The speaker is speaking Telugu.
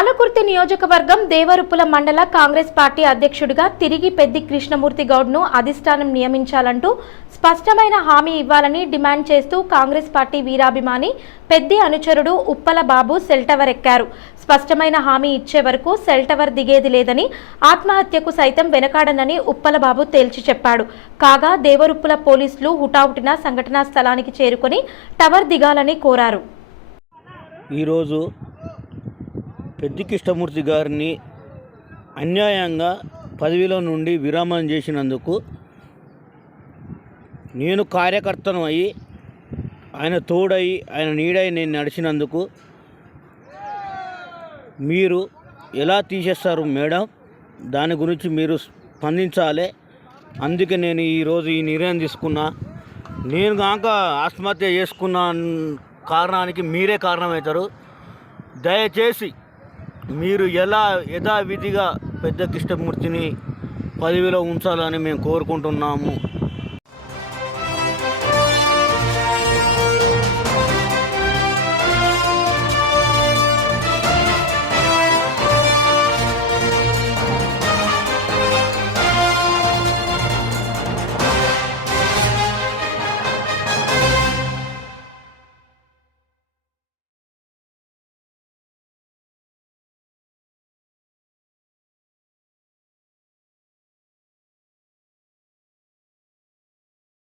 వనపర్తి నియోజకవర్గం దేవరుపుల మండల కాంగ్రెస్ పార్టీ అధ్యక్షుడిగా తిరిగి పెద్ది కృష్ణమూర్తి గౌడ్ను అధిష్టానం నియమించాలంటూ స్పష్టమైన హామీ ఇవ్వాలని డిమాండ్ చేస్తూ కాంగ్రెస్ పార్టీ వీరాభిమాని పెద్ది అనుచరుడు ఉప్పల బాబు సెల్ టవర్ ఎక్కారు స్పష్టమైన హామీ ఇచ్చే వరకు సెల్ టవర్ దిగేది లేదని ఆత్మహత్యకు సైతం వెనకాడనని ఉప్పలబాబు తేల్చి చెప్పాడు. కాగా దేవరుప్పుల పోలీసులు హుటాహుటిన సంఘటనా స్థలానికి చేరుకొని టవర్ దిగాలని కోరారు. ఈరోజు పెద్ది కృష్ణమూర్తి గారిని అన్యాయంగా పదవిలో నుండి విరామం చేసినందుకు నేను కార్యకర్తను అయ్యి ఆయన తోడై ఆయన నీడై నేను నడిచినందుకు మీరు ఎలా తీసేస్తారు మేడం? దాని గురించి మీరు స్పందించాలి. అందుకే నేను ఈరోజు ఈ నిర్ణయం తీసుకున్నా. నేను కాక ఆత్మహత్య చేసుకున్న కారణానికి మీరే కారణమవుతారు. దయచేసి మీరు ఎలా యథావిధిగా పెద్ద కృష్ణమూర్తిని పదవిలో ఉంచాలని మేము కోరుకుంటున్నాము.